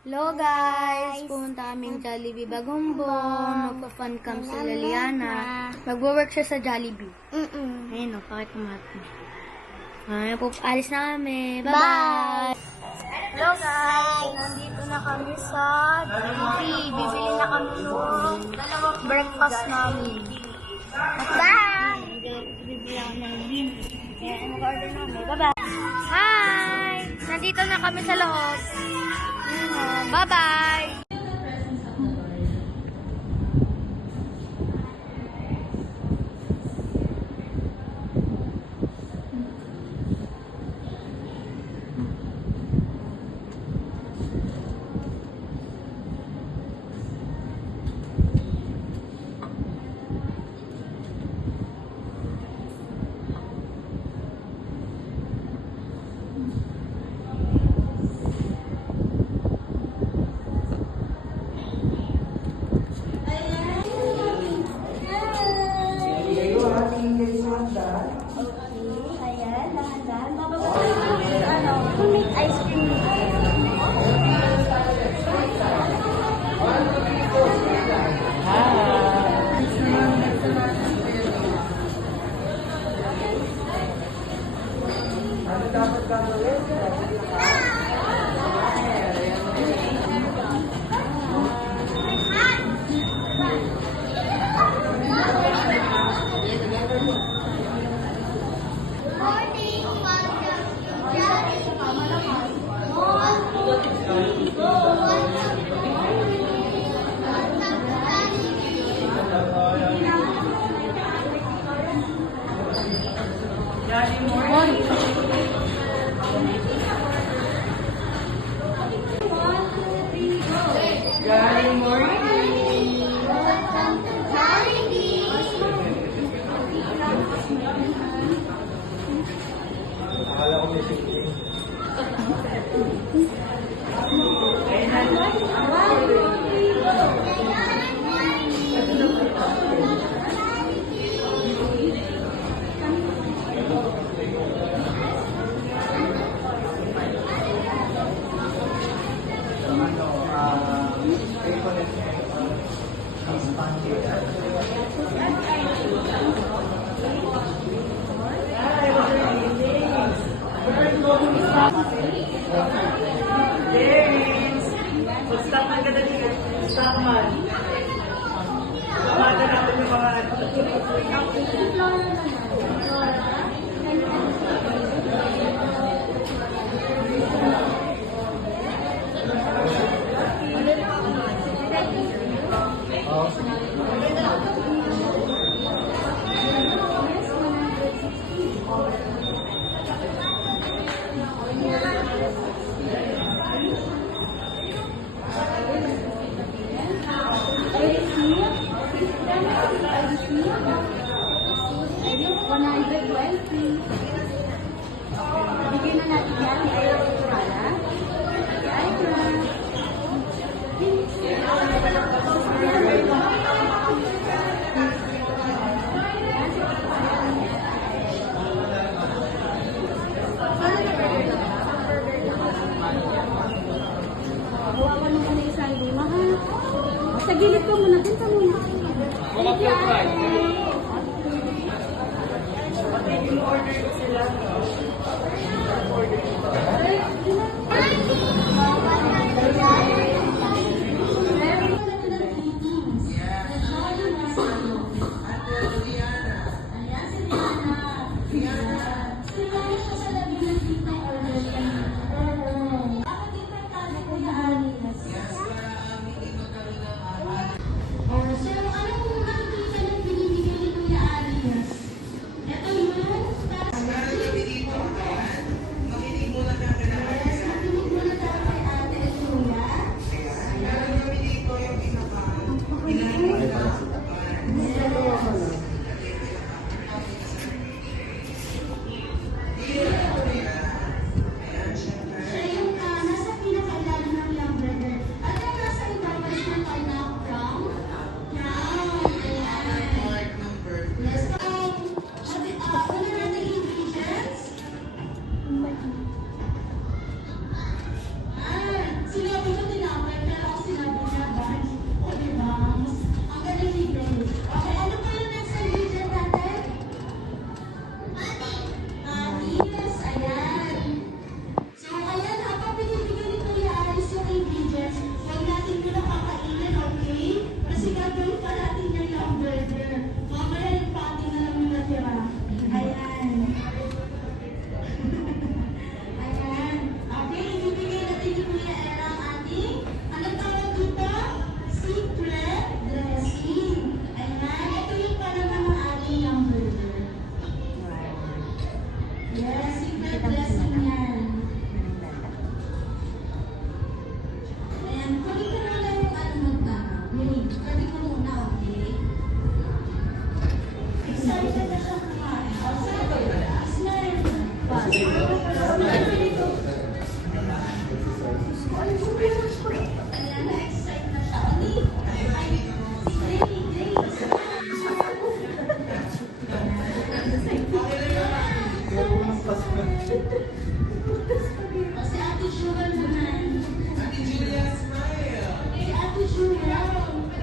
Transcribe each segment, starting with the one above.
Hello guys! Pumunta kaming Jollibee Bagumbong. Magpa-fun camp sa Liliana. Magwo-work siya sa Jollibee. Ayun o, pakita natin. Ay, alis na kami. Bye-bye! Hello guys! Nandito na kami sa Jollibee. Bibili na kami ng breakfast namin. Bye! Bibili ako ng bean. Kaya mag-order namin. Bye-bye! Hi! Nandito na kami sa loob. Bye-bye! Sa gilid ko muna, punta muna. Wala po fry. Order ko sila.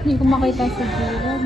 Hindi ko makita sa buwan.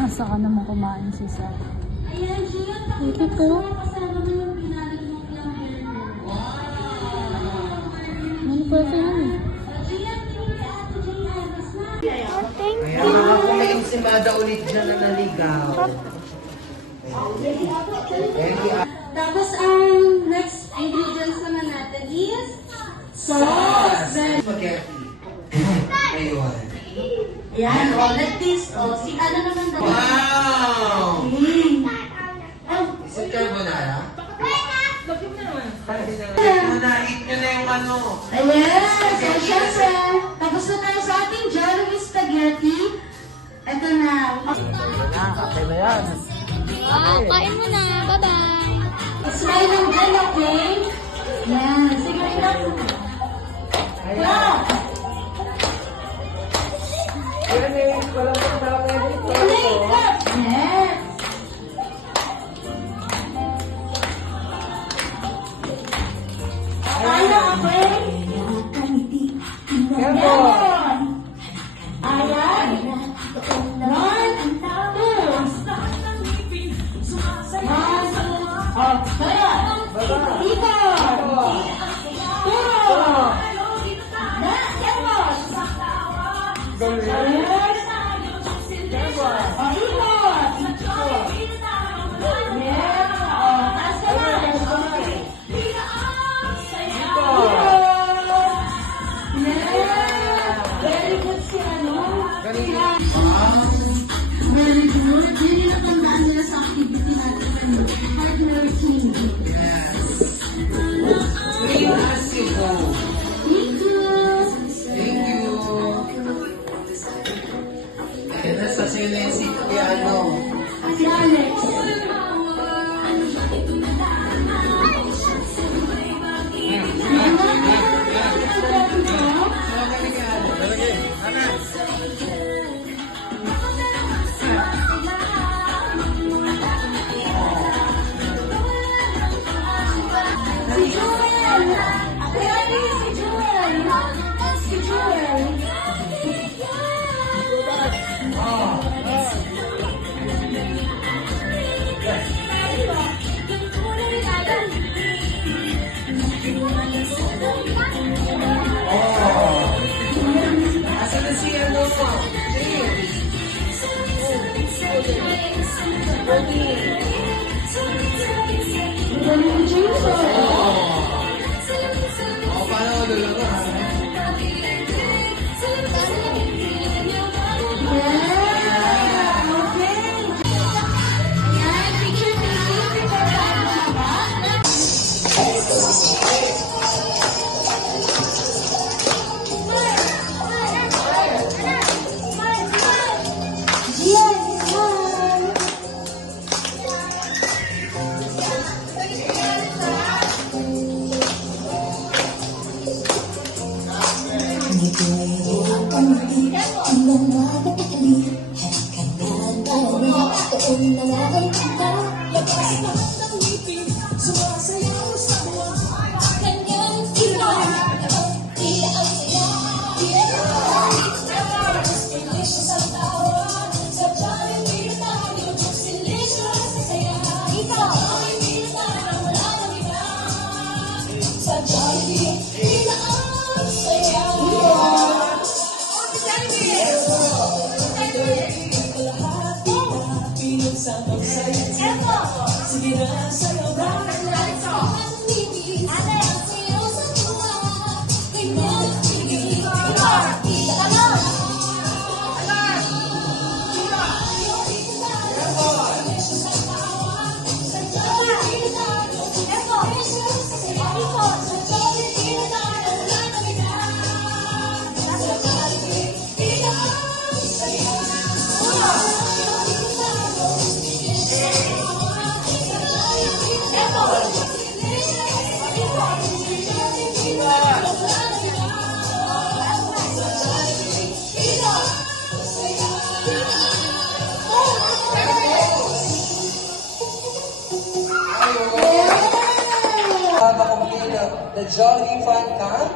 Asa ka naman kumain si Sa? Ito po. Ano pa ito yan eh? Ayan, ako may insimada ulit dyan na naligaw. Tapos ang next ingredients naman natin is sauce. Spaghetti. Ayun. Ayan, like this. Si ano naman daw? Wow! Is it carbonara? Eat nyo na yung ano. Ayan, so syempre, tapos na tayo sa ating Jollibee spaghetti. Ito na. Okay na yan. Kain mo na. Bye-bye. Smile lang dyan, okay? Yan, sige enough. Wow! Yes! Ano, okay? Ayan. One, two. Very good si ano. Very good. Yun yung natandaan nila sa activity natin. Hardworking. May ask you po. Thank you. Thank you. Ayan na sa silensi ko ano. Si Alex. Si Joel! Ready, si Joel! Si Joel! Galing Jason. O, paano ko doon ako, ha? Yeah, okay. Ayan, picture taking. Yes, smile. The Jolly Fun Camp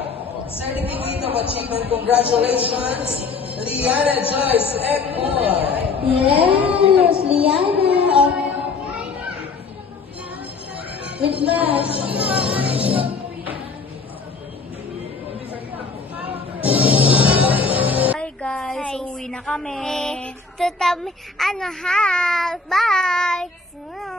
Certificate of Achievement. Congratulations, Liana Joyce Ekmore. Yes, Liana. Witness. Hi guys, uwi na kami. House. Bye!